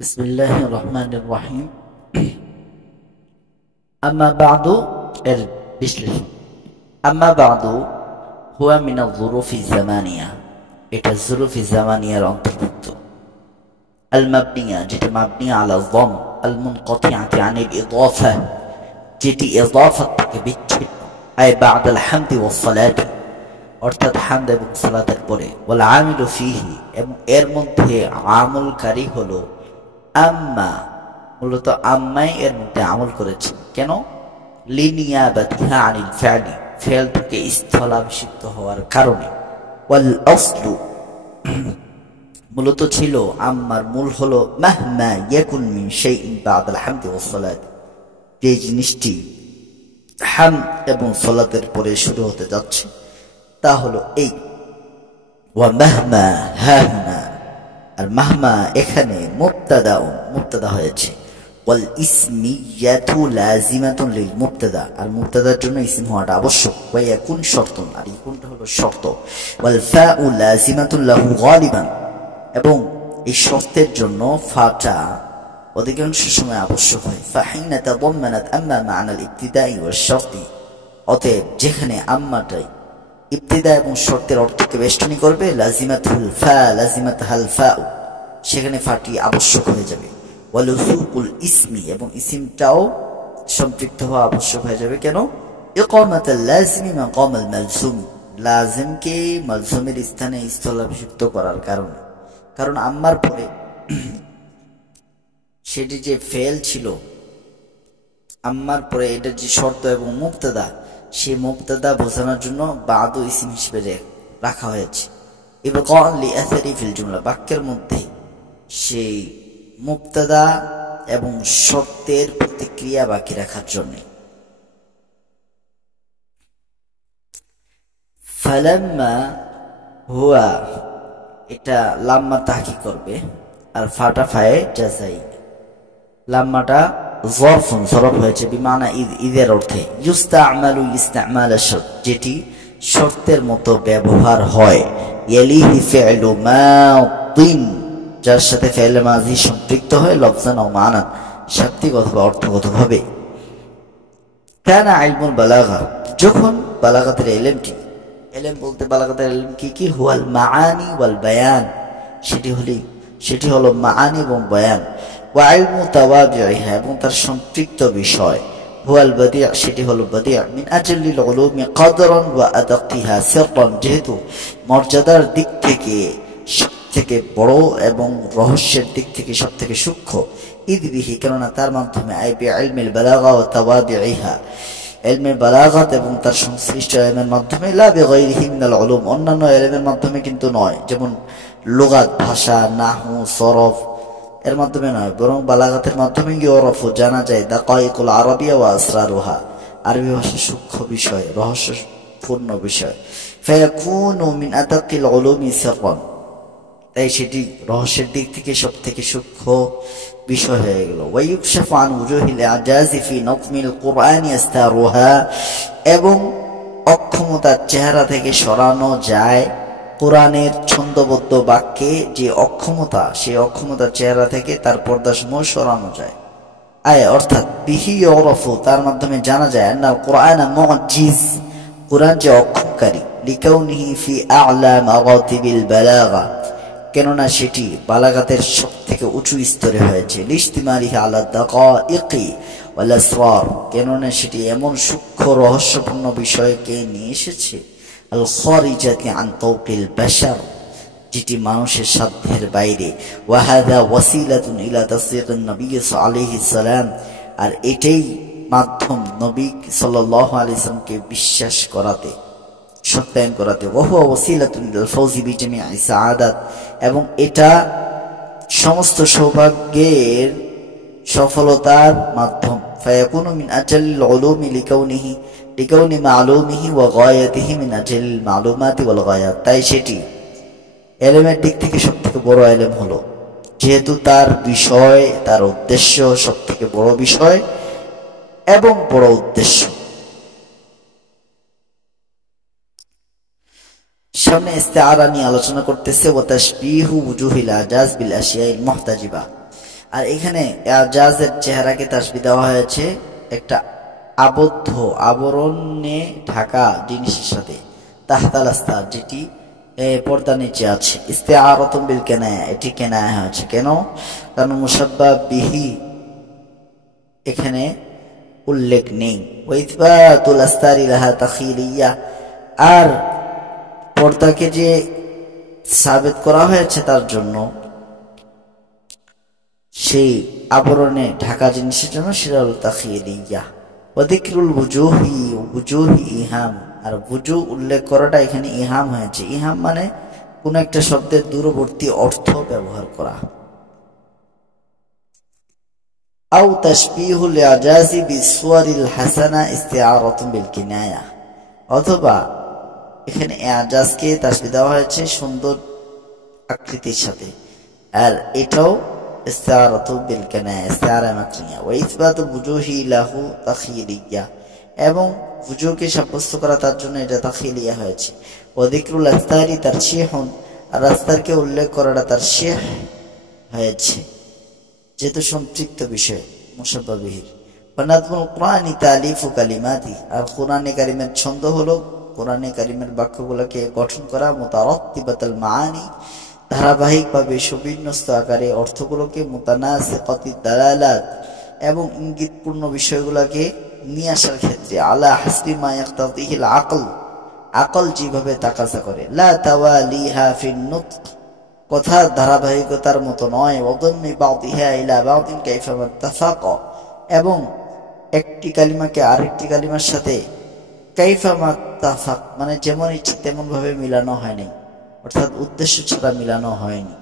বিসমিল্লাহির রহমানির রহিম। আম্মা বা'দু এর বিশ্লেষণ। আম্মা বা'দু হুয়া মিনাল যুরুফি জামানিয়া, এটা যুরুফি জামানিয়ার অন্তর্ভুক্ত। আল মাবনিয়া, যেটা মাবনি আলা যম। আল মুনকাতিআতি আনিল ইদাফা, যেটি ইদাফা থেকে বিচ্ছিন্ন। আই বা'দাল হামদি ওয়াস সালাতি, অর্থাৎ হামদ এবং সালাতের পরে। ওয়াল আমিলু ফিহি, এবং এর মধ্যে আমলকারী হলো আম্মা, মূলত আম্মাই এর মধ্যে আমল করেছে। কেন? লিনিয়াবাতিহা আনিল ফা'লি, ফেল থেকে স্থলাভিষিক্ত হওয়ার কারণে। ওয়াল আসলু, মূলত ছিল আম্মার মূল হলো মাহমা ইয়াকুন মিন শাইইন বা'দাল হামদি ওয়াস সালাত, যে জিনিসটি হামদ এবং সালাতের পরে শুরু হতে যাচ্ছে তা হলো এই। ওয়া মাহমা হাহুনা, আর মাহমা এখানে মুবতাদা হয়েছে। ওয়াল ইসমিয়াতু লাযিমাতুন লিল মুবতাদা, আর মুবতাদার জন্য ইসম হওয়াটা আবশ্যক। ওয়া ইয়াকুন শর্তুন, আর ইয়াকুনটা হলো শর্ত। ওয়াল ফাউ লাযিমাতুন লাহু গালিবান, এবং এই শর্তের জন্য ফাটা অধিকাংশ সময় আবশ্যক হয়। ফাহিনা তাদাম্মানাত আম্মা মা'নাল ইবতিদাই ওয়াশ শর্তি, অতএব যেখানে আম্মাটাই ইবতিদা এবং শর্তের অর্থকে বেষ্টনী করবে, লাজিমাতুল ফাউ, সেখানে ফাটি আবশ্যক হয়ে যাবে। ওয়ালুসুকুল ইসমি, এবং ইসিমটাও সম্পৃক্ত হওয়া আবশ্যক হয়ে যাবে। কেন? ইকামাতুল লাজিমি মাকামাল মালজুম, লাজিমকে মালজুমের স্থানে স্থলাভিষিক্ত করার কারণে। কারণ আম্মার পরে সেটি যে ফেল ছিল, আম্মার পরে এটা যে শর্ত এবং মুবতাদা, সেই মুবতাদা বোঝানোর জন্য বাদু ইসিম হিসেবে রাখা হয়েছে। ইবকাআন লিআসারি ফিল জুমলা, বাক্যের মধ্যে সেই মুবতাদা এবং শর্তের প্রতিক্রিয়া বাকি রাখার জন্য। ফালাম্মা হুয়া, এটা লাম্মা তাহকিক করবে, আর ফাটা ফায়ে জাযাই। লাম্মাটা যরফুন, যরফ হয়েছে বিমানা ইদের অর্থে। ইউস্তা'মালু ইস্তি'মাল আশ-শর্ত, যেটি শর্তের মতো ব্যবহার হয়। ইয়ালিহি ফি'লু মাদিন, যার সাথে ফেল মাজি সম্পৃক্ত হয়, লফজান ও মানান, শাব্দিক অথবা অর্থগতভাবে। কানা ইলমুল বালাগা, যখন বালাগাতের ইলমটি, ইলম বলতে বালাগাতের ইলম কি? হুয়াল মাআনি ওয়াল বায়ান, সেটি হলো মাআনি এবং বয়ান। ওয়া ইলমু তাওয়াবিইহা, এবং তার সম্পৃক্ত বিষয়। হুয়াল বাদি', সেটি হলো বাদি'। মিন আজলিল উলুমি কদরান ওয়া আদাক্কিহা সিররান, যেহেতু মর্যাদার দিক থেকে সবথেকে বড় এবং রহস্যের দিক থেকে সবথেকে সূক্ষ্ম। ইদ বিহি, কেননা তার মাধ্যমে, আই বিইলমিল বালাগা ওয়া তাওয়াবিইহা, ইলমে বালাগাত এবং তার সংশ্লিষ্ট ইলমের মাধ্যমে। লা বিগাইরিহি মিনাল উলুম, অন্যান্য ইলমের মাধ্যমে কিন্তু নয়, যেমন লুগাত, ভাষা, নাহু, সরফ, এর মাধ্যমে নয়, বরং বালাগাতের মাধ্যমে ইউরাফু, জানা যায়, দাকাইকুল আরাবিয়া ওয়া আসরারুহা, আরবি ভাষার সূক্ষ্ম বিষয়, রহস্যপূর্ণ বিষয়। ফায়াকুনু মিন আদাক্কিল উলুমি সিররান, তাই সেটি রহস্যের দিক থেকে সবথেকে সূক্ষ্ম বিষয় হয়ে গেল। ওয়া ইউকশাফু আন উজুহিল আজাজি ফি নাযমিল কুরআনি আস্তারুহা, এবং অক্ষমতার চেহারা থেকে সরানো যায় কোরআনের ছন্দবদ্ধ বাক্যে যে অক্ষমতা, সেই অক্ষমতার চেহারা থেকে তার পর্দাসমূহ সরানো যায়। আয় অর্থাৎ বিহি ইউরাফু, তার মাধ্যমে জানা যায়, আন্নাল কুরআনা মু'জিজ, কুরআন যে অক্ষমকারী। লিকাউনিহি ফি আ'লা মারাতিবিল বালাগা, কেননা সেটি বালাগাতের সব থেকে উঁচু স্তরে হয়েছে। লিস্তিমালিহি আলা দাকাইকি ওয়াল আসরার, কেননা সেটি এমন সূক্ষ্ম রহস্যপূর্ণ বিষয়কে নিয়ে এসেছে। আল খারিজাতি আন তাওকিল বাশার, যেটি মানুষের সাধ্যের বাইরে। ওয়া হাযা ওয়াসিলাতুন ইলা তাসদীকিন নবী আলাইহিস সালাম, আর এটাই মাধ্যম নবী সাল্লাল্লাহু আলাইহি ওয়াসাল্লামকে বিশ্বাস করাতে, সত্যায়ন করাতে। ওয়া হুয়া ওয়াসিলাতুন ইলাল ফাওজি বিজামিই সাআদাত, এবং এটা সমস্ত সৌভাগ্যের সফলতার মাধ্যম। ফায়াকুনু মিন আজলিল উলুমি লিকাউনি মালুমিহি ওয়া গায়াতিহি মিন আজলিল মালুমাতি ওয়াল গায়াত, তাই সেটি ইলমের দিক থেকে সবথেকে বড় ইলম হলো, যেহেতু তার বিষয়, তার উদ্দেশ্য সবথেকে বড় বিষয় এবং বড় উদ্দেশ্য। সামনে ইস্তিআরা নিয়ে আলোচনা করতেছে। ওয়া তাশবিহু উজুহিল আজাজ বিল আশিয়াইল মুহতাজিবা, আর এখানে এজাজের চেহারাকে তাসবিহ দেওয়া হয়েছে একটা আবদ্ধ আবরণে ঢাকা জিনিসের সাথে, তাহতাল আস্তার, যেটি পর্দা নিচে আছে। ইস্তেআরাতুম বিল কেনায়া, এটি কেনায়া হয়েছে। কেন? কারণ মুসাব্বাহ বিহি এখানে উল্লেখ নেই। ওয়াইথবাতুল আস্তারি লাহা তাখিলিয়া, আর পর্দাকে যে সাবিত করা হয়েছে তার জন্য, সেই আবরণে ঢাকা জিনিসের জন্য, সেটা হল তাখিলিয়া। ওয়াদিকরুল বুজুহি, বুজুহি ইহাম, আর বুজু উল্লেখ করাটা এখানে ইহাম হয়েছে। ইহাম মানে কোন একটা শব্দের দূরবর্তী অর্থ ব্যবহার করা। আও তাশবিহুল ইজাজি বিসওয়ারিল হাসানা ইস্তিআরাতুন বিল কিনায়া, অথবা এখানে এজাজকে তাসবিহ দেওয়া হয়েছে সুন্দর আকৃতির সাথে, আর এটাও ইস্তিআরাতু বিল কিনায়া, ইস্তিআরা মাকনিয়া। ওয়া ইসবাতু বুজুহি লাহু তাখিলিয়া, এবং বুজুকে সাব্যস্ত করা তার জন্য এটা তাখিলিয়া হয়েছে। ওয়া যিকরুল আস্তারি তারশীহুন, আর আস্তারকে উল্লেখ করাটা তারশীহ হয়েছে, যেহেতু সম্পৃক্ত বিষয় মুসাব্বাহ বিহি। ওয়া নাযমুল কুরআনি তালিফু কালিমাতি, আর কুরআনে কারীমের ছন্দ হলো কোরআনে কারীমের বাক্যগুলোকে গঠন করা, মুতারাত্তিবাতুল মাআনি, ধারাবাহিকভাবে সুবিন্যস্ত আকারে অর্থগুলোকে, মুতানাসিকাতিদ দালালাত, এবং ইঙ্গিতপূর্ণ বিষয়গুলোকে নিয়ে আসার ক্ষেত্রে, আলা হাসবি মা ইয়াকতাদিহিল আকল, আকল যেভাবে তাকাজা করে, লা তাওয়ালিহা ফিন নুতক, কথার ধারাবাহিকতার মতো নয়, ওয়াদম্মি বাদিহা ইলা বাদিন কাইফা মাত্তাফাকা, এবং একটি কালিমাকে আরেকটি কালিমার সাথে কাইফা মাত্তাফাক মানে যেমন ইচ্ছে তেমন ভাবে মিলানো হয়নি, অর্থাৎ উদ্দেশ্য ছাড়া মিলানো হয়নি।